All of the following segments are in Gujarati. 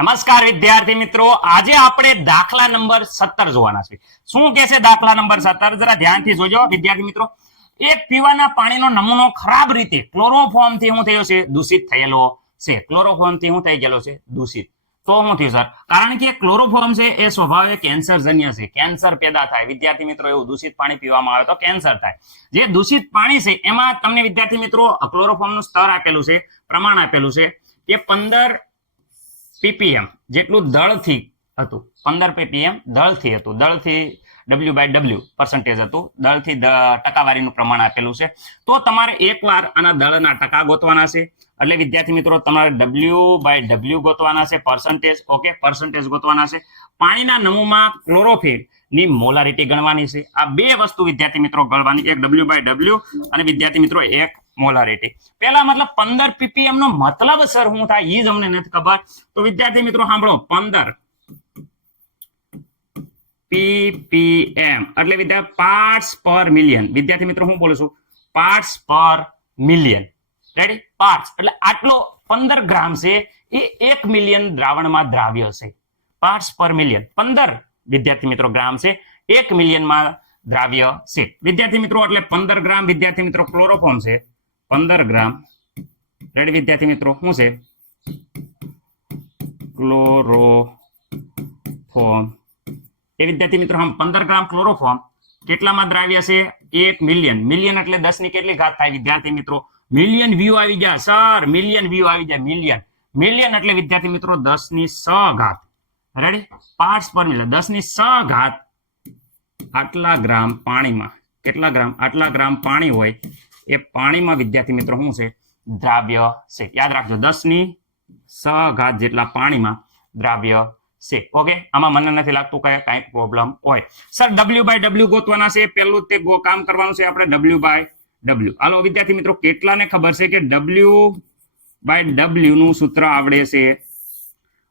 નમસ્કાર વિદ્યાર્થી મિત્રો. આજે આપણે દાખલા નંબર સત્તર જોવાના છે. શું કે છે દાખલા નંબર સત્તર? જરા ધ્યાનથી જોજો વિદ્યાર્થી મિત્રો. એક પીવાના પાણીનો નમૂનો ખરાબ રીતે ક્લોરોફોર્મથી શું થયો છે? દૂષિત થયેલો છે. ક્લોરોફોર્મથી શું થઈ ગયેલો છે? દૂષિત. તો શું થયું, સર? કારણ કે ક્લોરોફોર્મ છે એ સ્વભાવે કેન્સરજન્ય છે. કેન્સર પેદા થાય. વિદ્યાર્થી મિત્રો, એવું દૂષિત પાણી પીવામાં આવે તો કેન્સર થાય. જે દૂષિત પાણી છે, એમાં તમને વિદ્યાર્થી મિત્રો ક્લોરોફોર્મનું સ્તર આપેલું છે, પ્રમાણ આપેલું છે કે પંદર પીપીએમ જેટલું દળથી હતું. પંદર પીપીએમ દળથી હતું. દળથી ડબલ્યુ બાય ડબલ્યુ પર્સન્ટેજ હતું. દળથી ટકાવારીનું પ્રમાણ આપેલું છે. તો તમારે એકવાર આના દળના ટકા ગોતવાના છે. એટલે વિદ્યાર્થી મિત્રો, તમારે ડબલ્યુ બાય ડબલ્યુ ગોતવાના છે પર્સન્ટેજ ઓકે પર્સન્ટેજ ગોતવાના છે. પાણીના નમૂમાં ક્લોરોફિલની મોલારિટી ગણવાની છે. આ બે વસ્તુ વિદ્યાર્થી મિત્રો ગણવાની. એક ડબલ્યુ બાય ડબલ્યુ અને વિદ્યાર્થી મિત્રો, એક મોલારિટી પેલા મતલબ પંદર પીપીએમ નો મતલબ સર શું થાય એ જ અમને નથી ખબર. તો વિદ્યાર્થી મિત્રો સાંભળો, પંદર પીપીએમ એટલે વિદ્યાર્થી પાર્ટસ પર મિલિયન વિદ્યાર્થી મિત્રો હું બોલું છું પાર્ટસ પર મિલિયન રેડી પાર્ટસ એટલે આટલો પંદર ગ્રામ છે, એ એક મિલિયન દ્રાવણમાં દ્રાવ્ય છે. પાર્ટસ પર મિલિયન પંદર વિદ્યાર્થી મિત્રો ગ્રામ છે, એક મિલિયનમાં દ્રાવ્ય છે. વિદ્યાર્થી મિત્રો, એટલે પંદર ગ્રામ વિદ્યાર્થી મિત્રો ક્લોરોફોર્મ છે. પંદર ગ્રામ. રેડી વિદ્યાર્થી મિત્રો, શું છે? ક્લોરોફોર્મ એ વિદ્યાર્થી મિત્રો હમ પંદર ગ્રામ ક્લોરોફોર્મ કેટલામાં દ્રાવ્ય છે? એક મિલિયન મિલિયન એટલે દસની કેટલી ઘાત થાય? વિદ્યાર્થી મિત્રો મિલિયન વ્યૂ આવી જાય. સર મિલિયન વ્યૂ આવી જાય. મિલિયન મિલિયન એટલે વિદ્યાર્થી મિત્રો દસની સ ઘાત. રેડી પાર્ટ્સ પર મિલિયન દસની સ ઘાત આટલા ગ્રામ પાણીમાં. કેટલા ગ્રામ? આટલા ગ્રામ પાણી હોય. એ પાણીમાં, વિદ્યાર્થી મિત્રો, શું છે? દ્રાવ્ય છે. યાદ રાખજો દસની સ ઘાત જેટલા પાણીમાં દ્રાવ્ય છે. ઓકે? આમાં મને નથી લાગતું કે કાંઈ પ્રોબ્લેમ હોય. સર ડબલ્યુ બાય ડબલ્યુ ગોતવાના છે. પહેલું તે કામ કરવાનું છે આપણે ડબલ્યુ બાય ડબલ્યુ હાલો, વિદ્યાર્થી મિત્રો, કેટલાને ખબર છે કે ડબલ્યુ બાય ડબલ્યુ નું સૂત્ર આવડે છે?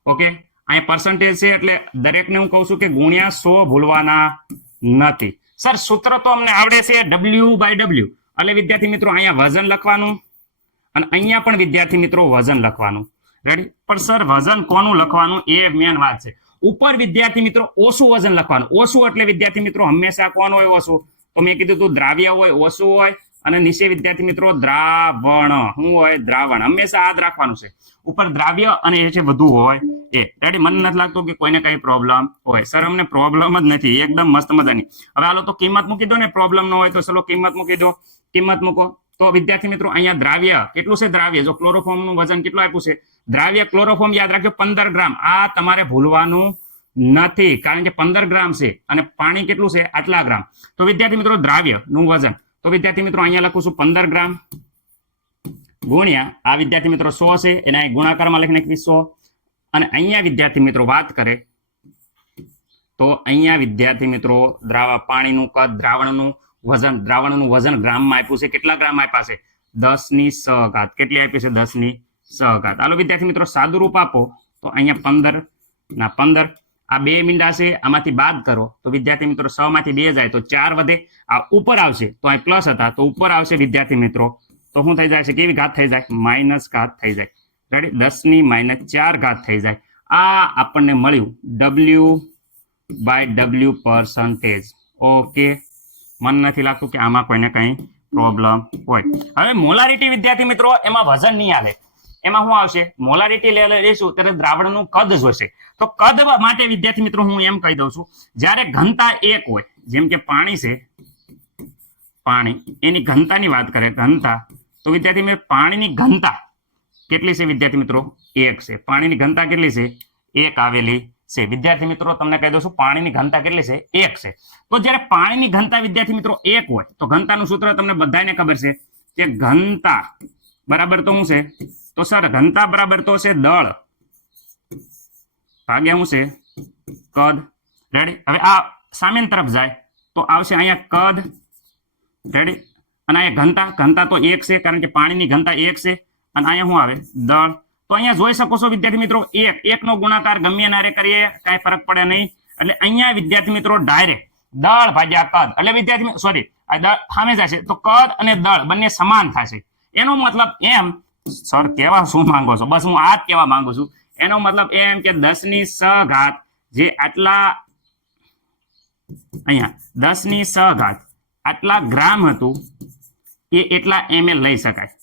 ઓકે? અહીંયા પર્સન્ટેજ છે એટલે દરેકને હું કહું છું કે ગુણ્યા સો ભૂલવાના નથી. સર, સૂત્ર તો અમને આવડે છે ડબલ્યુ બાય ડબલ્યુ એટલે વિદ્યાર્થી મિત્રો, અહીંયા વજન લખવાનું અને અહીંયા પણ વિદ્યાર્થી મિત્રો વજન લખવાનું. રેડી પણ સર, વજન કોનું લખવાનું? એ મેન વાત છે. ઉપર વિદ્યાર્થી મિત્રો, ઓછું વજન લખવાનું. ઓછું એટલે વિદ્યાર્થી મિત્રો હંમેશા કોણ હોય ઓછું? તો મેં કીધું તું દ્રાવ્ય હોય, ઓછું હોય અને નીચે વિદ્યાર્થી મિત્રો દ્રાવણ. શું હોય? દ્રાવણ. હંમેશા જ રાખવાનું છે. ઉપર દ્રાવ્ય અને એ છે વધુ હોય એ. રેડી મને નથી લાગતું કે કોઈને કઈ પ્રોબ્લેમ હોય. સર અમને પ્રોબ્લેમ જ નથી. એકદમ મસ્ત મજાની. હવે હાલો તો કિંમત મૂકી દો ને પ્રોબ્લેમ ન હોય તો ચલો કિંમત મૂકી દો. કિંમત મૂકો. તો વિદ્યાર્થી મિત્રો, અહીંયા દ્રાવ્ય. કેટલું છે દ્રાવ્ય? જો ક્લોરોફોર્મનું વજન કેટલું આપ્યું છે? દ્રાવ્ય ક્લોરોફોર્મ યાદ રાખજો, પંદર ગ્રામ. આ તમારે ભૂલવાનું નથી. કારણ કે પંદર ગ્રામ છે અને પાણી કેટલું છે? આટલા ગ્રામ. તો વિદ્યાર્થી મિત્રો દ્રાવ્યનું વજન. તો વિદ્યાર્થી મિત્રો, અહીંયા લખું છું પંદર ગ્રામ. ગુણ્યા. આ વિદ્યાર્થી મિત્રો સો છે. એના ગુણાકારમાં લખી નાખી સો. અને અહીંયા વિદ્યાર્થી મિત્રો વાત કરે તો અહીંયા વિદ્યાર્થી મિત્રો દ્રાવા, પાણીનું કદ, દ્રાવણનું વજન દ્રાવણનું વજન ગ્રામમાં આપ્યું છે. કેટલા ગ્રામ આપ્યા છે? દસની સ ઘાત કેટલી આપી છે? દસની ઘાત હાલો વિદ્યાર્થી મિત્રો સાદું રૂપ આપો. તો અહીંયા પંદર, ના પંદર. આ બે મીંડા છે. આમાંથી બાદ કરો. તો વિદ્યાર્થી મિત્રો સ માંથી બે જાય તો ચાર વધે. આ ઉપર આવશે. તો અહીં પ્લસ હતા. તો ઉપર આવશે વિદ્યાર્થી મિત્રો તો શું થઈ જાય છે? કેવી ઘાત થઈ જાય? માઇનસ ઘાત થઈ જાય. રેડી દસની માઇનસ ચાર ઘાત થઈ જાય. આ આપણને મળ્યું W by W percentage okay મને નથી લાગતું કે આમાં કોઈને કંઈ પ્રોબ્લેમ હોય. હવે મોલારિટી વિદ્યાર્થી મિત્રો, એમાં વજન નહીં આવે એમાં શું આવશે? મોલારિટી લઈશું ત્યારે દ્રાવણનું કદ જોશે. તો કદ માટે વિદ્યાર્થી મિત્રો, હું એમ કહી દઉં છું. જ્યારે ઘનતા એક હોય, જેમ કે પાણી છે, પાણી, એની ઘનતાની વાત કરે, ઘનતા તો વિદ્યાર્થી મિત્રો, પાણીની ઘનતા કેટલી છે વિદ્યાર્થી મિત્રો? એક છે. પાણીની ઘનતા કેટલી છે? એક આવેલી છે. વિદ્યાર્થી મિત્રો, તમને કહી દઉં છું, પાણીની ઘનતા કેટલી છે? એક છે. તો જ્યારે પાણીની ઘનતા વિદ્યાર્થી મિત્રો, એક હોય, તો ઘનતાનું સૂત્ર તમને બધાને ખબર છે કે ઘનતા બરાબર તો શું છે? તો સર, ઘનતા બરાબર તો છે દળ. ભાગ્યા શું છે? કદ. રેડી હવે આ સામેન તરફ જાય, તો આવશે અહીંયા કદ. રેડી અને અહીંયા ઘનતા ઘનતા તો એક છે, કારણ કે પાણીની ઘનતા એક છે. અને અહીંયા શું આવે? દળ. તો અહીંયા જોઈ શકો છો વિદ્યાર્થી મિત્રો, એક એક નો ગુણાકાર ગમે નારે કરીએ, કાંઈ ફરક પડે નહીં. એટલે અહીંયા વિદ્યાર્થી મિત્રો ડાયરેક્ટ દળ ભાગ્યા કદ. એટલે વિદ્યાર્થી સોરી દળ સામે જશે તો કદ અને દળ બંને સમાન થશે. એનો મતલબ એમ સર કેવા શું માંગો છો? બસ હું આ જ કહેવા માંગુ છું. એનો મતલબ એમ કે દસની સઘાત જે આટલા અહીંયા, દસની સઘાત આટલા ગ્રામ હતું એ એટલા એમએલ લઈ શકાય.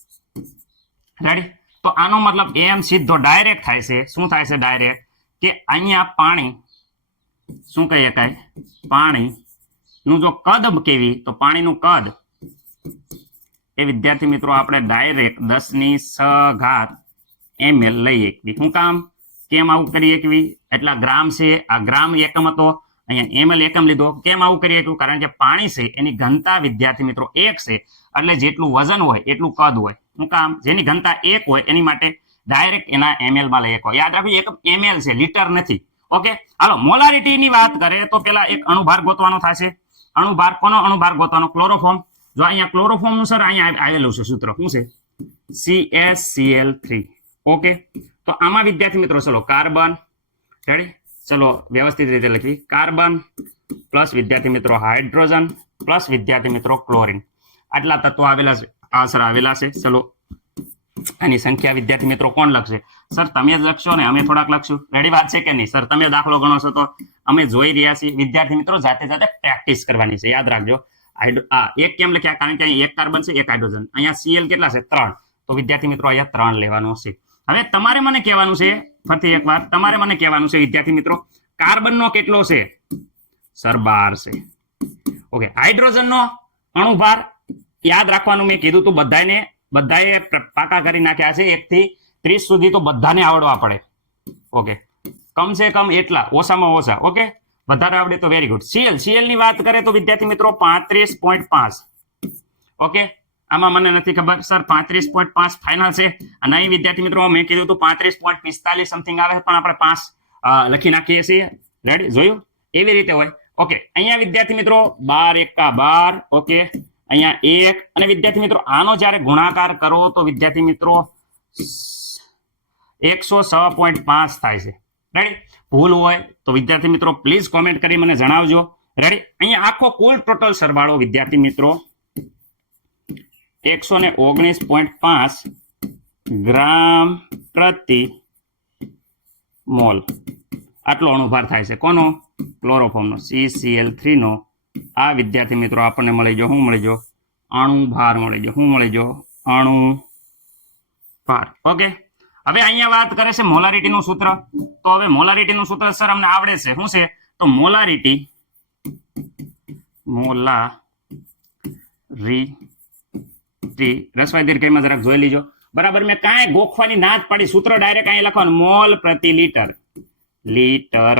રેડી તો આનો મતલબ એમ સીધો ડાયરેક્ટ થાય છે. શું થાય છે ડાયરેક્ટ કે અહીંયા પાણી, શું કહી શકાય પાણીનું જો કદ કેવી, તો પાણીનું કદ. એ વિદ્યાર્થી મિત્રો, આપણે ડાયરેક્ટ દસની સઘાત એમએલ લઈ એકવી. શું કામ? કેમ આવું કરી એકવી? એટલા ગ્રામ છે. આ ગ્રામ એકમ હતો. અહીંયા એમએલ એકમ લીધો. કેમ આવું કરી શક્યું કારણ કે પાણી છે. એની ઘનતા વિદ્યાર્થી મિત્રો એક છે. એટલે જેટલું વજન હોય, એટલું કદ હોય. શું કામ? જેની ઘનતા એક હોય, એની માટે ડાયરેક્ટ એના એમએલમાં લઈ શકો. યાદ રાખજો, એક એમએલ છે, લીટર નથી. ઓકે? હાલો મોલારિટી ની વાત કરે તો પેલા એક અણુભાર ગોતવાનો થશે. અણુભાર કોનો અણુભાર ગોતવાનો? ક્લોરોફોર્મ. જો અહીંયા ક્લોરોફોર્મનું સર અહીંયા આવેલું છે સૂત્ર. શું છે? C S CL three okay? તો આમાં વિદ્યાર્થી મિત્રો, ચલો, કાર્બન. રેડી ચલો, વ્યવસ્થિત રીતે લખી. કાર્બન પ્લસ વિદ્યાર્થી મિત્રો, હાઇડ્રોજન પ્લસ વિદ્યાર્થી મિત્રો, ક્લોરીન. આટલા તત્વો આવેલા છે આ સર આવેલા છે. ચલો આની સંખ્યા વિદ્યાર્થી મિત્રો કોણ લખશે? સર, તમે જ લખશો ને? અમે થોડાક લખશું. રેડી વાત છે કે નહીં? સર, તમે દાખલો ગણો છો તો અમે જોઈ રહ્યા છીએ. વિદ્યાર્થી મિત્રો, જાતે જાતે પ્રેક્ટિસ કરવાની છે. યાદ રાખજો. આ એક કેમ લખ્યા? કારણ કે અહીં એક કાર્બન છે, એક હાઇડ્રોજન. અહીંયા સીએલ કેટલા છે? ત્રણ. તો વિદ્યાર્થી મિત્રો, અહીંયા ત્રણ લેવાનું છે. હવે તમારે મને કહેવાનું છે, ફરીથી એકવાર, તમારે મને કહેવાનું છે, વિદ્યાર્થી મિત્રો, કાર્બનનો કેટલો છે? સર, બાર છે. ઓકે, હાઇડ્રોજનનો અણુભાર યાદ રાખવાનું મેં કીધું તું બધાને બધાએ પાકા કરી નાખ્યા છે. એક થી ત્રીસ સુધી તો બધાને આવડવા પડે. ઓકે. કમસે કમ એટલા, ઓછામાં ઓછા, ઓકે? વધારે આવડે તો વેરી ગુડ સીએલ સીએલની વાત કરે તો વિદ્યાર્થી મિત્રો પાંત્રીસ પોઈન્ટ પાંચ. ઓકે? આમાં મને નથી ખબર. સર, પાંત્રીસ પોઈન્ટ પાંચ ફાઇનલ છે. અને અહીં વિદ્યાર્થી મિત્રો, મેં કીધું હતું પાંત્રીસ પોઈન્ટ પિસ્તાલીસ સમથિંગ આવે પણ આપણે પાંચ લખી નાખીએ છીએ. રેડી જોયું? એવી રીતે હોય. ઓકે. અહીંયા વિદ્યાર્થી મિત્રો, બાર એકા બાર, ઓકે? અહીંયા એક, અને વિદ્યાર્થી મિત્રો, આનો જ્યારે ગુણાકાર કરો તો વિદ્યાર્થી મિત્રો એકસો છ પોઈન્ટ પાંચ થાય છે. રેડી ભૂલ હોય તો વિદ્યાર્થી મિત્રો પ્લીઝ કોમેન્ટ કરી મને જણાવજો. રેડી અહીંયા આખો કુલ ટોટલ સરવાળો વિદ્યાર્થી મિત્રો એકસો ને ઓગણીસ પોઈન્ટ પાંચ ગ્રામ પ્રતિ મોલ. આટલો અણુભાર થાય છે. કોનો? ક્લોરોફોર્મનો સીસીએલ થ્રીનો આ વિદ્યાર્થી મિત્રો આપણને મળી જો શું મળી જો અણુ ભાર મળી જો શું મળી જો અણુ ભાર. ઓકે હવે અહીંયા વાત કરે છે મોલારીટી નું સૂત્ર. તો હવે મોલારિટી નું સૂત્ર સર અમને આવડે છે. શું છે? તો મોલારિટી મોલા રી ટી રસવાઈ દીર્ઘમાં જરાક જોઈ લીજો. બરાબર, મેં કાંઈ ગોખવાની ના જ પાડી. સૂત્ર ડાયરેક્ટ અહીંયા લખવાનું. મોલ પ્રતિ લીટર. લીટર.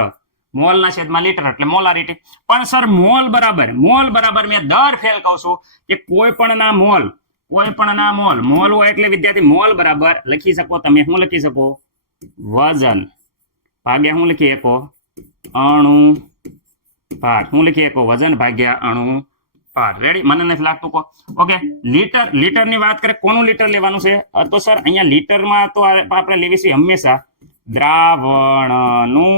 મોલના છેદમાં લીટર એટલે મોલારિટી. પણ સર, મોલ બરાબર મોલ બરાબર મેં દર ફેલ કહું છું કે કોઈ પણ ના મોલ, કોઈ પણ ના મોલ મોલ હોય એટલે વિદ્યાર્થી મોલ બરાબર લખી શકો તમે. શું લખી શકો? વજન ભાગ્યા શું લખી શકો? અણુ ભાર હું લખી શકો? વજન ભાગ્યા અણુ ભાર રેડી મને નથી લાગતું કો. ઓકે લીટર લીટરની વાત કરે, કોનું લીટર લેવાનું છે? તો સર, અહીંયા લીટરમાં તો આપણે લેવી છે હંમેશા દ્રાવણનું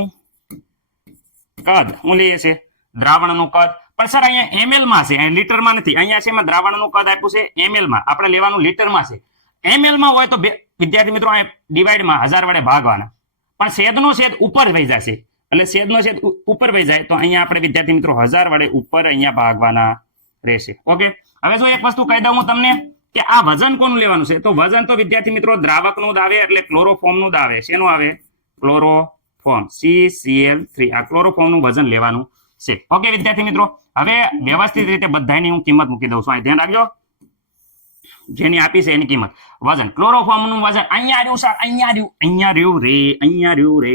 કદ? હું લઈએ છે દ્રાવણનું કદ. પણ સર, અહીંયા એમએલમાં છે લીટરમાં નથી. અહીંયા છે એમાં દ્રાવણનું કદ આપ્યું છે એમએલમાં આપણે લેવાનું લીટરમાં છે. એમએલમાં હોય તો વિદ્યાર્થી મિત્રો ડિવાઈડમાં હજાર વડે ભાગવાના. પણ છેદનો છેદ ઉપર વહી જશે. એટલે છેદનો છેદ ઉપર વહી જાય તો અહીંયા આપણે વિદ્યાર્થી મિત્રો, હજાર વડે ઉપર અહીંયા ભાગવાના રહેશે. ઓકે? હવે જો એક વસ્તુ કહી દઉં હું તમને કે આ વજન કોનું લેવાનું છે? તો વજન તો વિદ્યાર્થી મિત્રો દ્રાવકનું જ આવે એટલે ક્લોરોફોર્મનું જ આવે. શેનું આવે? ક્લોરોફોર્મ CCl3 થ્રી આ ક્લોરોફોર્મનું વજન લેવાનું છે. ઓકે વિદ્યાર્થી મિત્રો, હવે વ્યવસ્થિત રીતે બધાની હું કિંમત મૂકી દઉં છું. અહીં ધ્યાન રાખજો. જેની આપી છે એની કિંમત. વજન. ક્લોરોફોર્મનું વજન અહીંયા રહ્યું સર અહીંયા રહ્યું અહીંયા રહ્યું રે, અહીંયા રહ્યું રે.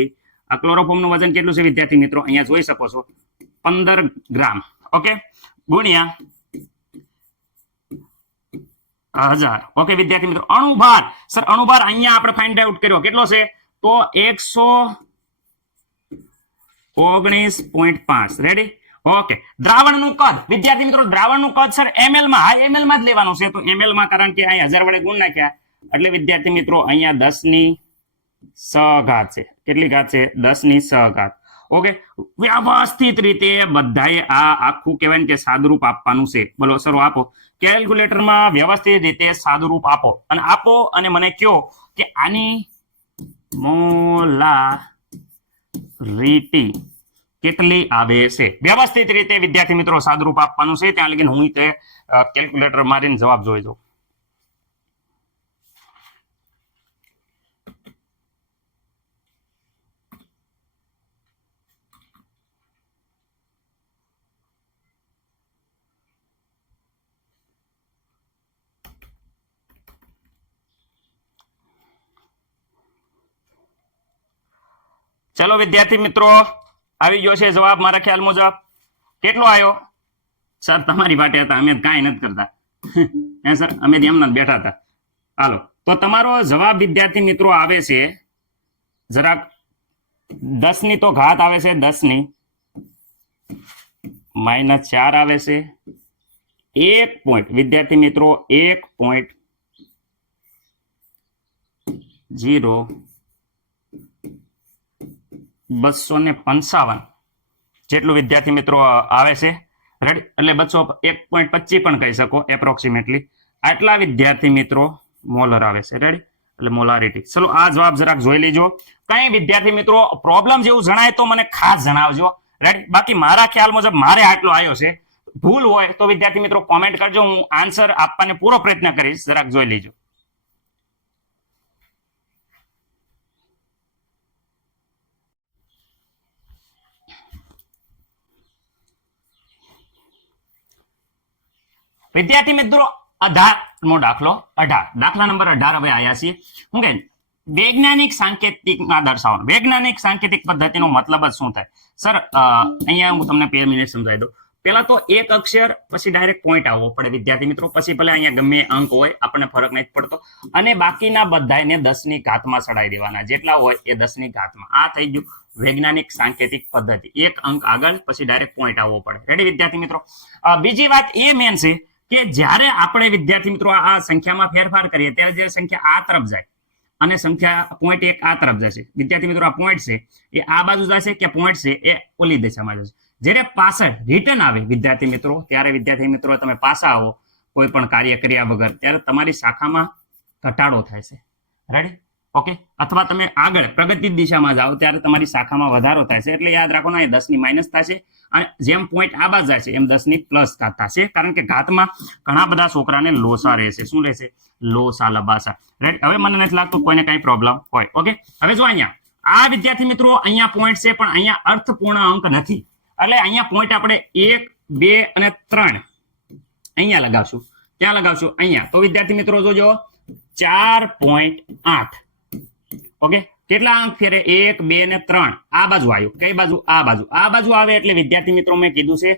આ ક્લોરોફોર્મનું વજન કેટલું છે વિદ્યાર્થી મિત્રો? અહીંયા જોઈ શકો છો. પંદર ગ્રામ. ઓકે ગુણ્યા હજાર. ઓકે વિદ્યાર્થી મિત્રો, અણુભાર. સર, અણુભાર અહીંયા આપણે ફાઇન્ડ આઉટ કર્યો. કેટલો છે? તો એકસો ઓગણીસ પોઈન્ટ પાંચ. રેડી ઓકે દ્રાવણનું કદ. વિદ્યાર્થી મિત્રો, દ્રાવણનું કદ સર એમએલમાં. હા એમએલમાં જ લેવાનું છે. તો એમએલમાં કારણ કે અહીંયા હજાર વડે ગુણ નાખ્યા. એટલે વિદ્યાર્થી મિત્રો, અહીંયા દસની સઘાત છે. કેટલી ઘાત છે? દસની સઘાત. ઓકે વ્યવસ્થિત રીતે બધાએ આ આખું કહેવાય ને કે સાદુરૂપ આપવાનું છે. બોલો સરો આપો. કેલ્ક્યુલેટરમાં વ્યવસ્થિત રીતે સાદુરૂપ આપો. અને આપો અને મને કયો કે આની મોલારિટી કેટલી આવે છે? વ્યવસ્થિત રીતે વિદ્યાર્થી મિત્રો સાદરૂપ આપવાનું છે. ત્યાં લગીને હું તે કેલ્ક્યુલેટર મારીને જવાબ જોઈ દઉં. ચલો વિદ્યાર્થી મિત્રો, આવી ગયો છે જવાબ મારા ખ્યાલ મુજબ. કેટલો આવ્યો સર, તમારી માટે હતા, અમે કાંઈ નથી કરતા. હે સર, અમે એમના બેઠા હતા. હાલો, તો તમારો જવાબ વિદ્યાર્થી મિત્રો આવે છે. જરાક દસની તો ઘાત આવે છે દસની માઇનસ ચાર આવે છે. એક પોઈન્ટ વિદ્યાર્થી મિત્રો, એક પોઈન્ટ જીરો. બસો ને પંચાવન જેટલું વિદ્યાર્થી મિત્રો આવે છે. રેડી એટલે બસો એક પોઈન્ટ પચીસ પણ કહી શકો એપ્રોક્સિમેટલી આટલા વિદ્યાર્થી મિત્રો મોલર આવે છે. રેડી એટલે મોલારિટી ચલો, આ જવાબ જરાક જોઈ લેજો. કઈ વિદ્યાર્થી મિત્રો પ્રોબ્લેમ જેવું જણાય તો મને ખાસ જણાવજો. રેડી બાકી મારા ખ્યાલ મુજબ મારે આટલો આવ્યો છે. ભૂલ હોય તો વિદ્યાર્થી મિત્રો કોમેન્ટ કરજો, હું આન્સર આપવાનો પૂરો પ્રયત્ન કરીશ. જરાક જોઈ લેજો. વિદ્યાર્થી મિત્રો, અઢાર નો દાખલો, અઢાર. દાખલા નંબર અઢાર હવે આવ્યા છીએ. હું કે, વૈજ્ઞાનિક સાંકેતિક ના દર્શાવવાનું. વૈજ્ઞાનિક સાંકેતિક પદ્ધતિનો મતલબ જ શું થાય? સર અહીંયા હું તમને બે મિનિટ સમજાવી દઉં. પેલા તો એક અક્ષર, પછી ડાયરેક્ટ પોઈન્ટ આવવો પડે, વિદ્યાર્થી મિત્રો. પછી ભલે અહીંયા ગમે અંક હોય, આપણને ફરક નથી પડતો. અને બાકીના બધાને દસની ઘાતમાં ચડાવી દેવાના. જેટલા હોય એ દસની ઘાતમાં. આ થઈ ગયું વૈજ્ઞાનિક સાંકેતિક પદ્ધતિ. એક અંક આગળ, પછી ડાયરેક્ટ પોઈન્ટ આવવો પડે. રેડી વિદ્યાર્થી મિત્રો? બીજી વાત એ મેન છે કે જ્યારે આપણે વિદ્યાર્થી મિત્રો આ સંખ્યામાં ફેરફાર કરીએ, ત્યારે જે સંખ્યા આ તરફ જાય અને સંખ્યા પોઈન્ટ એક આ તરફ જશે વિદ્યાર્થી મિત્રો, આ પોઈન્ટ છે એ આ બાજુ જશે કે પોઈન્ટ છે એ ઓલી દિશામાં જશે જ્યારે પાછળ રિટર્ન આવે વિદ્યાર્થી મિત્રો, ત્યારે વિદ્યાર્થી મિત્રો તમે પાછા આવો, કોઈ પણ કાર્ય કર્યા વગર, ત્યારે તમારી શાખામાં ઘટાડો થાય છે. Ready okay? અથવા તમે આગળ પ્રગતિ દિશામાં જાઓ, ત્યારે તમારી શાખામાં વધારો થાય છે. એટલે યાદ રાખો ને દસની માઇનસ થશે અને જેમ પોઈન્ટ આ બાજુ છે, એમ દસની પ્લસ થશે કારણ કે ઘાતમાં ઘણા બધા છોકરાને લોસા રહેશે. શું રહેશે? લોસા, લબાસા. રાઈટ હવે મને નથી લાગતું કોઈને કઈ પ્રોબ્લેમ હોય. ઓકે? હવે જો અહીંયા, આ વિદ્યાર્થી મિત્રો અહીંયા પોઈન્ટ છે, પણ અહીંયા અર્થપૂર્ણ અંક નથી. એટલે અહીંયા પોઈન્ટ આપણે એક, બે અને ત્રણ અહીંયા લગાવશું. ક્યાં લગાવશું? અહીંયા. તો વિદ્યાર્થી મિત્રો જોજો, ચાર પોઈન્ટ આઠ. ઓકે? કેટલા અંક ફેરે એક, બે ને ત્રણ. આ બાજુ આવ્યું કઈ બાજુ? આ બાજુ. આ બાજુ આવે એટલે વિદ્યાર્થી મિત્રો મેં કીધું છે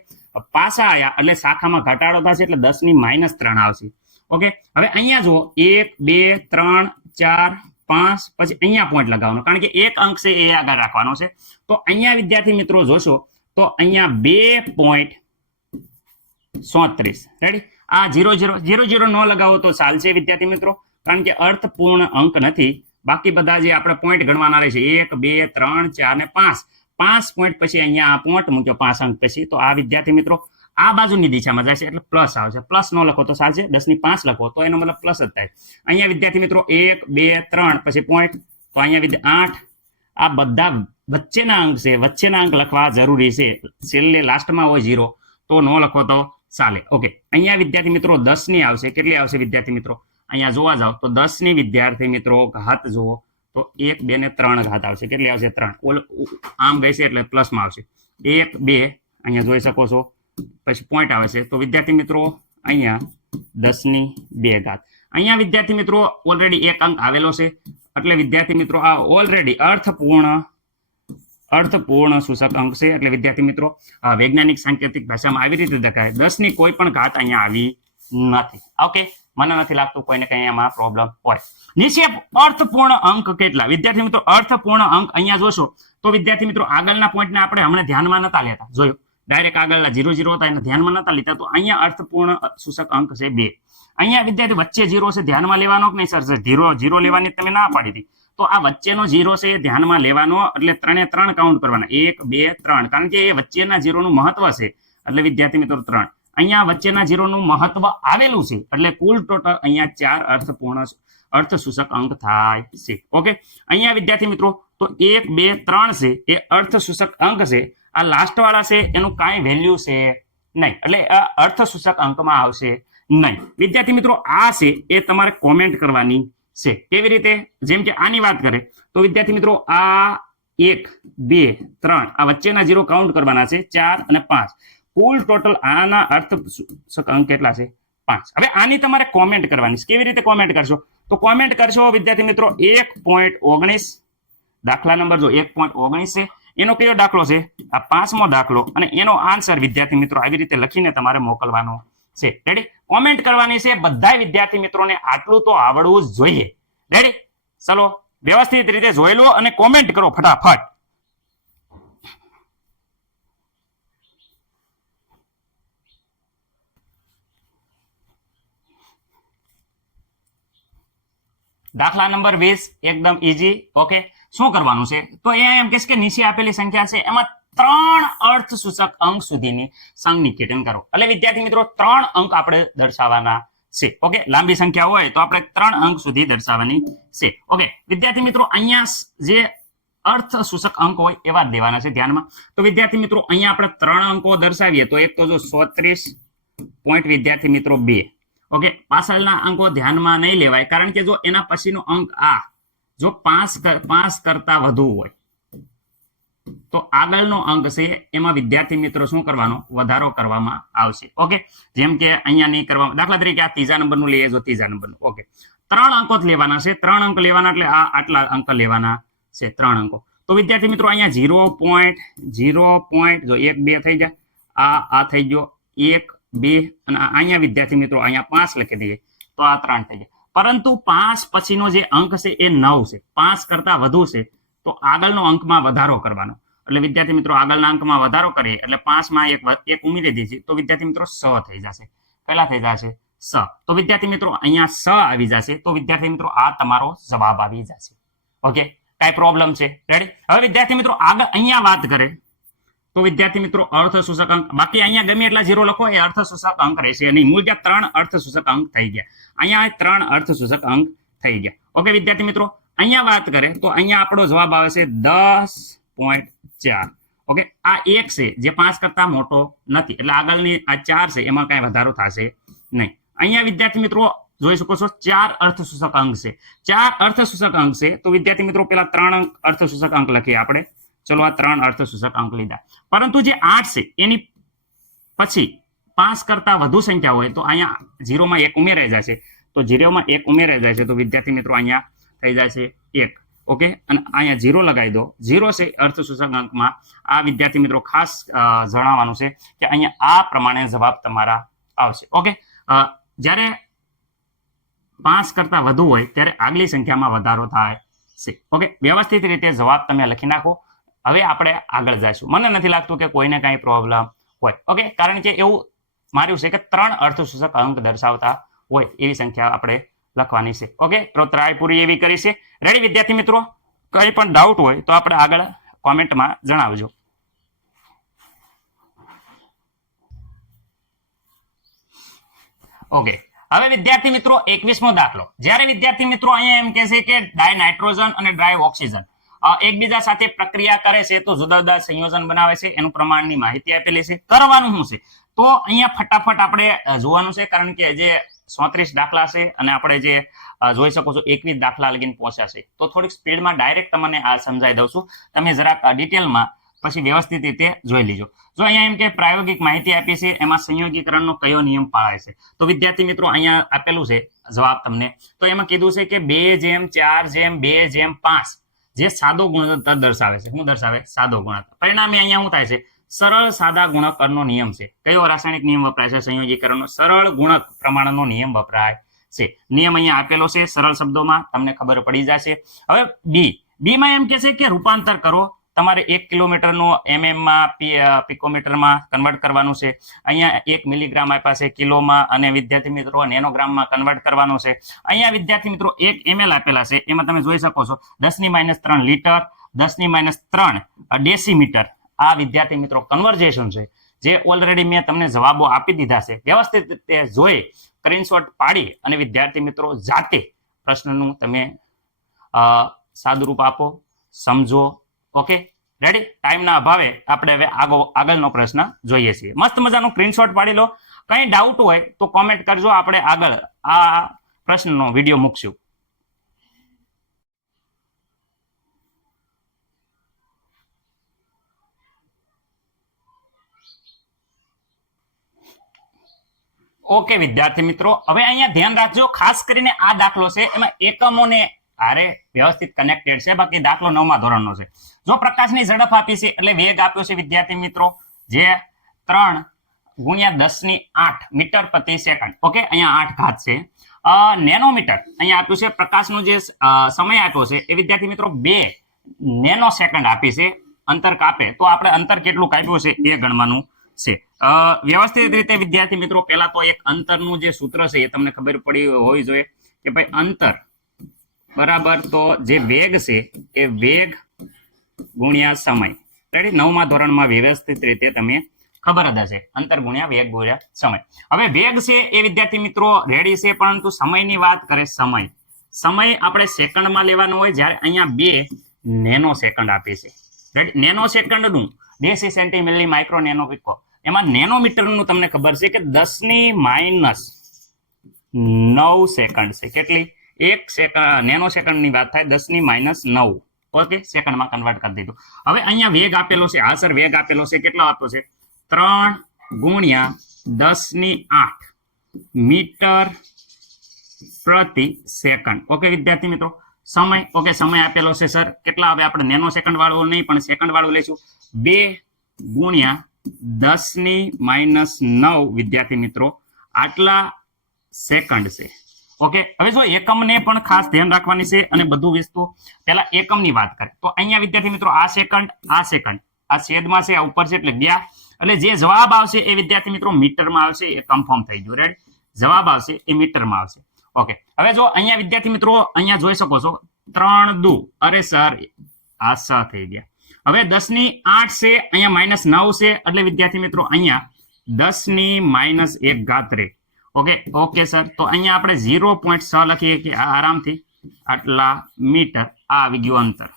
પાછા આયા એટલે શાખામાં ઘટાડો થશે એટલે દસની માઇનસ ત્રણ આવશે. ઓકે? હવે અહીંયા જુઓ. એક, બે, ત્રણ, ચાર, પાંચ, પછી અહીંયા પોઈન્ટ લગાવવાનો. કારણ કે એક અંક છે એ આગળ રાખવાનો છે. તો અહીંયા વિદ્યાર્થી મિત્રો જોશો, તો અહીંયા બે પોઈન્ટ સોત્રીસ. રેડી આ જીરો ઝીરો જીરો જીરો ન લગાવો તો ચાલશે વિદ્યાર્થી મિત્રો. કારણ કે અર્થપૂર્ણ અંક નથી. બાકી બધા જે આપણે પોઈન્ટ ગણવાના રહેશે, એક, બે, ત્રણ, ચાર ને પાંચ. પાંચ પોઈન્ટ પછી અહીંયા આ પોઈન્ટ મૂક્યો, પાંચ અંક પછી. તો આ વિદ્યાર્થી મિત્રો, આ બાજુની દિશામાં જશે એટલે પ્લસ આવશે પ્લસ ન લખો તો ચાલશે, દસની પાંચ લખો, તો એનો મતલબ પ્લસ જ થાય. અહીંયા વિદ્યાર્થી મિત્રો, એક, બે, ત્રણ પછી પોઈન્ટ તો અહીંયા આઠ. આ બધા વચ્ચેના અંક છે, વચ્ચેના અંક લખવા જરૂરી છે. છેલ્લે લાસ્ટમાં હોય ઝીરો તો ન લખો તો ચાલે. ઓકે અહીંયા વિદ્યાર્થી મિત્રો દસની આવશે. કેટલી આવશે વિદ્યાર્થી મિત્રો? અહીંયા જોવા જાવ તો દસની વિદ્યાર્થી મિત્રો ઘાત જુઓ તો એક, બે ને ત્રણ ઘાત આવશે. કેટલી આવશે? ત્રણ. ઓલ, આમ ગઈ છે એટલે પ્લસમાં આવશે. એક, બે, અહીંયા જોઈ શકો છો. પછી પોઈન્ટ આવે છે. તો વિદ્યાર્થી મિત્રો અહીંયા દસની બે ઘાત. અહીંયા વિદ્યાર્થી મિત્રો ઓલરેડી એક અંક આવેલો છે. એટલે વિદ્યાર્થી મિત્રો આ ઓલરેડી અર્થપૂર્ણ અર્થપૂર્ણ સૂચક અંક છે. એટલે વિદ્યાર્થી મિત્રો વૈજ્ઞાનિક સાંકેતિક ભાષામાં આવી રીતે દેખાય. દસની કોઈ પણ ઘાત અહીંયા આવી નથી. ઓકે મને નથી લાગતું કોઈને કઈ એમાં પ્રોબ્લેમ હોય. નીચે અર્થપૂર્ણ અંક કેટલા? વિદ્યાર્થી મિત્રો, અર્થપૂર્ણ અંક અહીંયા જોશો તો વિદ્યાર્થી મિત્રો, આગળના પોઈન્ટને આપણે હમણાં ધ્યાનમાં નતા લેતા. જોયું? ડાયરેક્ટ આગળના જીરો જીરો હતા, એને ધ્યાનમાં નતા લીધા. તો અહીંયા અર્થપૂર્ણ સૂચક અંક છે બે. અહીંયા વિદ્યાર્થી વચ્ચે જીરો છે, ધ્યાનમાં લેવાનો કે નહીં સર જીરો જીરો લેવાની તમે ના પાડી હતી. તો આ વચ્ચેનો જીરો છે, એ ધ્યાનમાં લેવાનો, એટલે ત્રણે ત્રણ કાઉન્ટ કરવાના. એક, બે, ત્રણ. કારણ કે એ વચ્ચેના જીરોનું મહત્વ છે. એટલે વિદ્યાર્થી મિત્રો, ત્રણ. અહીંયા વચ્ચેના જીરોનું મહત્વ આવેલું છે. એટલે કુલ ટોટલ અહીંયા ચાર અર્થપૂર્ણ અર્થસૂચક અંક થાય છે. ઓકે? અહીંયા વિદ્યાર્થી મિત્રો, તો એક, બે, ત્રણ છે, એ અર્થસૂચક અંક છે. આ લાસ્ટ વાળા છે, એનું કાંઈ વેલ્યુ છે નહીં. એટલે આ અર્થસૂચક અંકમાં આવશે નહીં. વિદ્યાર્થી મિત્રો, આ છે, એ તમારે કોમેન્ટ કરવાની છે. કેવી રીતે? જેમ કે આની વાત કરે. તો વિદ્યાર્થી મિત્રો, આ એક, બે, ત્રણ, આ વચ્ચેના ઝીરો કાઉન્ટ કરવાના છે, ચાર અને પાંચ. કુલ ટોટલ આના અર્થ અંક કેટલા છે? પાંચ. હવે આની તમારે કોમેન્ટ કરવાની કેવી રીતે કોમેન્ટ કરશો? તો કોમેન્ટ કરશો વિદ્યાર્થી મિત્રો, એક પોઈન્ટ ઓગણીસ. દાખલા નંબર જો એક પોઈન્ટ ઓગણીસ છે. એનો કયો દાખલો છે? આ પાંચમો દાખલો અને એનો આન્સર વિદ્યાર્થી મિત્રો આવી રીતે લખીને તમારે મોકલવાનો છે. રેડી કોમેન્ટ કરવાની છે. બધા વિદ્યાર્થી મિત્રોને આટલું તો આવડવું જ જોઈએ. રેડી ચલો, વ્યવસ્થિત રીતે જોઈ લો અને કોમેન્ટ કરો ફટાફટ. દાખલા નંબર વીસ, એકદમ ઇઝી ઓકે શું કરવાનું છે? તો અહીંયા એમ કહેશે કે નીચે આપેલી સંખ્યા છે, એમાં ત્રણ અર્થ સૂચક અંક સુધીની સંનિકેતન કરો. એટલે વિદ્યાર્થી મિત્રો, ત્રણ અંક આપણે દર્શાવવાના છે ઓકે લાંબી સંખ્યા હોય તો આપણે ત્રણ અંક સુધી દર્શાવવાની છે ઓકે વિદ્યાર્થી મિત્રો, અહીંયા જે અર્થ સૂચક અંક હોય એવા દેવાના છે ધ્યાનમાં. તો વિદ્યાર્થી મિત્રો, અહીંયા આપણે ત્રણ અંકો દર્શાવીએ તો એક તો જો સોત્રીસ પોઈન્ટ વિદ્યાર્થી મિત્રો બે ઓકે પાછળના અંકો ધ્યાનમાં નહીં લેવાય, કારણ કે જો એના પછીનો અંક આ, જો પાંચ પાંચ કરતા વધુ હોય, તો આગળનો અંક છે, એમાં વિદ્યાર્થી મિત્રો શું કરવાનો? વધારો કરવામાં આવશે. ઓકે જેમ કે અહીંયા નહીં કરવામાં દાખલા તરીકે આ ત્રીજા નંબરનું લઈએ જો ત્રીજા નંબરનું. ઓકે ત્રણ અંકો જ લેવાના છે. ત્રણ અંક લેવાના એટલે આ આટલા અંક લેવાના છે, ત્રણ અંકો. તો વિદ્યાર્થી મિત્રો અહીંયા ઝીરો પોઈન્ટ ઝીરો પોઈન્ટ જો એક, બે થઈ જાય, આ આ થઈ ગયો, એક બે અને અહીંયા વિદ્યાર્થી મિત્રો અહીંયા પાંચ લખી દઈએ તો આ ત્રણ થઈ જાય. પરંતુ પાંચ પછીનો જે અંક છે એ નવ છે. પાંચ કરતા વધુ છે તો આગળનો અંકમાં વધારો કરવાનો. એટલે વિદ્યાર્થી મિત્રો આગળના અંકમાં વધારો કરીએ એટલે પાંચમાં એક એક ઉમેરી દીધી તો વિદ્યાર્થી મિત્રો સ થઈ જશે. પહેલા થઈ જશે સ. તો વિદ્યાર્થી મિત્રો અહીંયા સ આવી જશે તો વિદ્યાર્થી મિત્રો આ તમારો જવાબ આવી જશે. ઓકે? કઈ પ્રોબ્લેમ છે? રેડી હવે વિદ્યાર્થી મિત્રો આગળ અહીંયા વાત કરે. તો વિદ્યાર્થી મિત્રો અર્થ સૂચક અંક બાકી અહીંયા ગમે એટલા ઝીરો લખો, એ અર્થ સૂચક અંક રહેશે. નહીં મૂળ જ્યાં ત્રણ અર્થ સૂચક અંક થઈ ગયા. અહીંયા ત્રણ અર્થ સૂચક અંક થઈ ગયા. ઓકે વિદ્યાર્થી મિત્રો, અહીંયા વાત કરે તો અહીંયા આપણો જવાબ આવે છે દસ પોઈન્ટ ચાર. ઓકે? આ એક છે, જે પાંચ કરતા મોટો નથી. એટલે આગળની આ ચાર છે, એમાં કાંઈ વધારો થશે નહીં. અહીંયા વિદ્યાર્થી મિત્રો, જોઈ શકો છો, ચાર અર્થસૂચક અંક છે. ચાર અર્થસૂચક અંક છે, તો વિદ્યાર્થી મિત્રો, પેલા ત્રણ અંક અર્થસૂચક અંક લખીએ આપણે. ચલો આ ત્રણ અર્થસૂચક અંક લીધા. પરંતુ જે આઠ છે, એની પછી પાંચ કરતા વધુ સંખ્યા હોય તો અહીંયા ઝીરોમાં એક ઉમેરાઈ જશે તો ઝીરોમાં એક ઉમેરાઈ જાય છે તો વિદ્યાર્થી મિત્રો અહીંયા થઈ જાય છે એક. ઓકે? અને અહીંયા ઝીરો લગાવી દો. ઝીરો છે અર્થસૂચક અંકમાં. આ વિદ્યાર્થી મિત્રો ખાસ જણાવવાનું છે કે અહીંયા આ પ્રમાણે જવાબ તમારા આવશે. ઓકે? જ્યારે પાંચ કરતા વધુ હોય ત્યારે આગલી સંખ્યામાં વધારો થાય છે. ઓકે? વ્યવસ્થિત રીતે જવાબ તમે લખી નાખો. હવે આપણે આગળ જઈશું મને નથી લાગતું કે કોઈને કાંઈ પ્રોબ્લેમ હોય. ઓકે કારણ કે એવું માર્યું છે કે ત્રણ અર્થસૂચક અંક દર્શાવતા હોય એવી સંખ્યા આપણે લખવાની છે. ઓકે તો ટ્રાય પૂરી એવી કરી છે. રેડી વિદ્યાર્થી મિત્રો? કંઈ પણ ડાઉટ હોય તો આપણે આગળ કોમેન્ટમાં જણાવજો. ઓકે હવે વિદ્યાર્થી મિત્રો, એકવીસમો દાખલો. જ્યારે વિદ્યાર્થી મિત્રો અહીંયા એમ કહે છે કે ડાય નાઇટ્રોજન અને ડ્રાય ઓક્સિજન એકબીજા સાથે પ્રક્રિયા કરે છે તો જુદા જુદા સંયોજન બનાવે છે, એનું પ્રમાણની માહિતી આપેલી છે. કરવાનું શું છે? તો અહીંયા ફટાફટ આપણે જોવાનું છે, કારણ કે જે સોત્રીસ દાખલા છે અને આપણે જે જોઈ શકો છો, એકવીસ દાખલા લગીને પહોંચ્યા છે. તો થોડીક સ્પીડમાં ડાયરેક્ટ તમને આ સમજાવી દઉં છું. તમે જરાક ડિટેલમાં પછી વ્યવસ્થિત રીતે જોઈ લીજો. જો અહીંયા એમ કે પ્રાયોગિક માહિતી આપી છે, એમાં સંયોગીકરણનો કયો નિયમ પાળાય છે? તો વિદ્યાર્થી મિત્રો, અહીંયા આપેલું છે જવાબ તમને. તો એમાં કીધું છે કે બે જેમ ચાર જેમ બે જેમ પાંચ. જે સાદો ગુણોત્તર દર્શાવે છે. શું દર્શાવે? સાદો ગુણોત્તર પરિણામે અહીંયા શું થાય છે? સરળ સાદા ગુણકરનો નિયમ છે. કયો રાસાયણિક નિયમ વપરાય છે? સંયોજીકરણનો સરળ ગુણક પ્રમાણનો નિયમ વપરાય છે. નિયમ અહીંયા આપેલો છે સરળ શબ્દોમાં. તમને ખબર પડી જશે. હવે બી બી માં એમ કે છે કે રૂપાંતર કરો. તમારે એક કિલોમીટરનું એમએમમાં પિકોમીટરમાં કન્વર્ટ કરવાનું છે. અહીંયા એક મિલીગ્રામ આપ્યા છે કિલોમાં અને વિદ્યાર્થી મિત્રો નેનોગ્રામમાં કન્વર્ટ કરવાનું છે. અહીંયા વિદ્યાર્થી મિત્રો એક એમએલ આપેલા છે. એમાં તમે જોઈ શકો છો દસની માઇનસ ત્રણ લીટર, દસની માઇનસ ત્રણ ડેસીમીટર આ વિદ્યાર્થી મિત્રો કન્વર્ઝેશન છે. જે ઓલરેડી મેં તમને જવાબો આપી દીધા છે. વ્યવસ્થિત રીતે જોઈ સ્ક્રીનશોટ પાડી અને વિદ્યાર્થી મિત્રો જાતે પ્રશ્નનું તમે સાદુરૂપ આપો, સમજો ઓકે રેડી ટાઈમના અભાવે આપણે હવે આગો આગળનો પ્રશ્ન જોઈએ છીએ. મસ્ત મજાનો સ્ક્રીનશોટ પાડી લો. કંઈ ડાઉટ હોય તો કોમેન્ટ કરજો. આપણે આગળ આ પ્રશ્નનો વીડિયો મૂકશું. ઓકે વિદ્યાર્થી મિત્રો, હવે અહીંયા ધ્યાન રાખજો. ખાસ કરીને આ દાખલો છે. એમાં એકમોને હારે વ્યવસ્થિત કનેક્ટેડ છે. બાકી દાખલો નવમા ધોરણનો છે. જો પ્રકાશની ઝડપ આપી છે એટલે વેગ આપ્યો છે વિદ્યાર્થી મિત્રો, જે ત્રણ ગુણ્યા દસની આઠ મીટર પ્રતિ સેકન્ડ. ઓકે, અહીંયા આઠ ઘાત છે. નેનોમીટર અહીંયા આપ્યું છે. પ્રકાશનો જે સમય આપ્યો છે એ વિદ્યાર્થી મિત્રો બે નેનો સેકન્ડ આપી છે. અંતર કાપે તો આપણે અંતર કેટલું કાપ્યું છે એ ગણવાનું છે. વ્યવસ્થિત રીતે વિદ્યાર્થી મિત્રો પહેલા તો એક અંતરનું જે સૂત્ર છે એ તમને ખબર પડી હોવી જોઈએ કે ભાઈ અંતર બરાબર તો જે વેગ છે એ વેગ ગુણ્યા સમય. રેડી નવમા ધોરણમાં વ્યવસ્થિત રીતે તમે ખબર જ હશે. અંતર ગુણ્યા વેગ ગુણ્યા સમય. હવે વેગ છે એ વિદ્યાર્થી મિત્રો રેડી છે, પરંતુ સમયની વાત કરે સમય. સમય આપણે સેકન્ડમાં લેવાનો હોય જ્યારે અહીંયા બે નેનો સેકન્ડ આપે છે. Nano સેકન્ડનું deci centi milli micro nano pico એમાં નેનોમીટરનું તમને ખબર છે કે દસની માઇનસ નવ સેકન્ડ છે. કેટલી? એક સેકન્ડ નેનો સેકન્ડની વાત થાય, દસની માઇનસ નવ. ઓકે સેકન્ડમાં કન્વર્ટ કરી દીધું. હવે અહીંયા વેગ આપેલો છે હા સર વેગ આપેલો છે, કેટલો આપ્યો છે? ત્રણ ગુણ્યા દસની આઠ મીટર પ્રતિ સેકન્ડ ઓકે વિદ્યાર્થી મિત્રો, સમય ઓકે સમય આપેલો છે, સર. કેટલા હવે આપણે નેનો સેકન્ડ વાળું નહીં, પણ સેકન્ડ વાળું લઈશું. બે ગુણ્યા દસની માઇનસ નવ, વિદ્યાર્થી મિત્રો, આટલા સેકન્ડ છે. ઓકે હવે જો એકમને પણ ખાસ ધ્યાન રાખવાની છે અને બધું વસ્તુ, પહેલા એકમની વાત કરે તો અહીંયા વિદ્યાર્થી મિત્રો, આ સેકન્ડ આ સેકન્ડ આ છેદમાં છે, આ ઉપર છે એટલે ગયા એટલે જે જવાબ આવશે એ વિદ્યાર્થી મિત્રો મીટરમાં આવશે, એ કન્ફર્મ થઈ ગયું. રેડ જવાબ આવશે, એ મીટરમાં આવશે. ઓકે હવે જો અહીંયા વિદ્યાર્થી મિત્રો, અહીંયા જોઈ શકો છો. ત્રણ દુ. અરે સર આ સ થઈ ગયા. હવે દસની આઠ છે, અહીંયા માઇનસ નવ છે. એટલે વિદ્યાર્થી મિત્રો, અહીંયા દસની માઇનસ એક ઘાત ઓકે ઓકે સર. તો અહીંયા આપણે ઝીરો પોઈન્ટ છ લખીએ કે આરામથી આટલા મીટર આ આવી ગયું અંતર.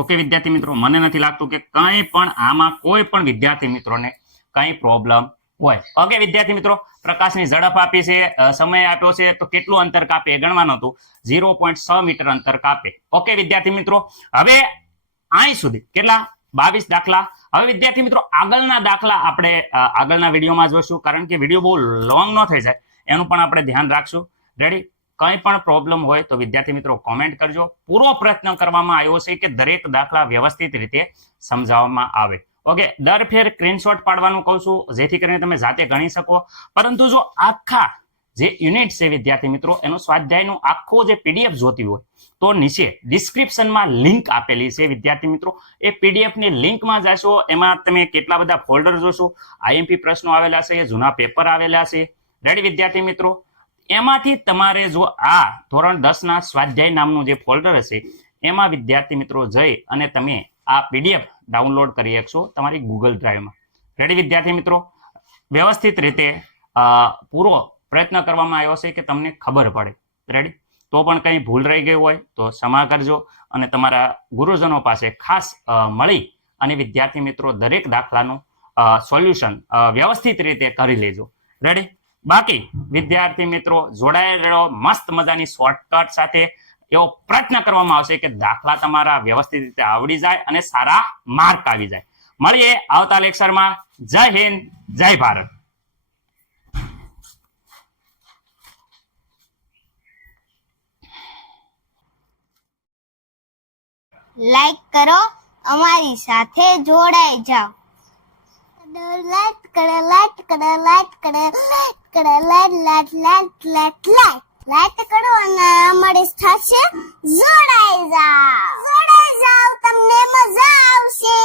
ઓકે વિદ્યાર્થી મિત્રો, મને નથી લાગતું કે કંઈ પણ આમાં કોઈ પણ વિદ્યાર્થી મિત્રોને કંઈ પ્રોબ્લેમ હોય. ઓકે વિદ્યાર્થી મિત્રો, પ્રકાશની ઝડપ આપી છે સમય આપ્યો છે, તો કેટલું અંતર કાપે ગણવાનું હતું. ઝીરો પોઈન્ટ છ મીટર અંતર કાપે. ઓકે વિદ્યાર્થી મિત્રો, હવે અહીં સુધી કેટલા? બાવીસ દાખલા. હવે વિદ્યાર્થી મિત્રો, આગળના દાખલા આપણે આગળના વિડીયોમાં જોઈશું કારણ કે વીડિયો બહુ લોંગ ન થઈ જાય. એનું પણ આપણે ધ્યાન રાખશું. રેડી કંઈ પણ પ્રોબ્લેમ હોય તો વિદ્યાર્થી મિત્રો કોમેન્ટ કરજો. પૂરો પ્રયત્ન કરવામાં આવ્યો છે કે દરેક દાખલા વ્યવસ્થિત રીતે સમજાવવામાં આવે. ઓકે દર ફેર સ્ક્રીનશોટ પાડવાનું કહું છું. જેથી કરીને તમે જાતે ગણી શકો. પરંતુ જો આખા જે યુનિટ છે વિદ્યાર્થી મિત્રો, એનો સ્વાધ્યાયનું આખો જે પીડીએફ જોતી હોય, તો નીચે ડિસ્ક્રિપ્શનમાં લિંક આપેલી છે વિદ્યાર્થી મિત્રો. એ પીડીએફની લિંકમાં જશો, એમાં તમે કેટલા બધા ફોલ્ડર જોશો. આઈએમપી પ્રશ્નો આવેલા છે, જૂના પેપર આવેલા છે. રેડી વિદ્યાર્થી મિત્રો? એમાંથી તમારે જો આ ધોરણ દસ ના સ્વાધ્યાય નામનું જે ફોલ્ડર હશે, એમાં વિદ્યાર્થી મિત્રો જઈ અને તમે આ પીડીએફ ડાઉનલોડ કરી શકશો તમારી ગૂગલ ડ્રાઈવમાં રેડી વિદ્યાર્થી મિત્રો? વ્યવસ્થિત રીતે પૂરો પ્રયત્ન કરવામાં આવ્યો છે કે તમને ખબર પડે. રેડી તો પણ કંઈ ભૂલ રહી ગઈ હોય તો ક્ષમા કરજો અને તમારા ગુરુજનો પાસે ખાસ મળી અને વિદ્યાર્થી મિત્રો દરેક દાખલાનું સોલ્યુશન વ્યવસ્થિત રીતે કરી લેજો. રેડી બાકી વિદ્યાર્થી મિત્રો જોડાયેલો મસ્ત મજાની શોર્ટકટ સાથે. એવો પ્રયત્ન કરવામાં આવશે કે દાખલા તમારા વ્યવસ્થિત રીતે આવડી જાય અને સારા માર્ક આવી જાય. મળીએ આવતા લેક્ચરમાં જય હિન્દ, જય ભારત. લાઈક કરો અમારી સાથે જોડાઈ જાઓ. લાઈટ કરો લાઈટ કરો લાઈટ કરો લાઈટ કરો light light light light light. Light કરો અને અમારી સાથે જોડાઈ જાઓ. જોડાઈ જાઓ તમને મજા આવશે.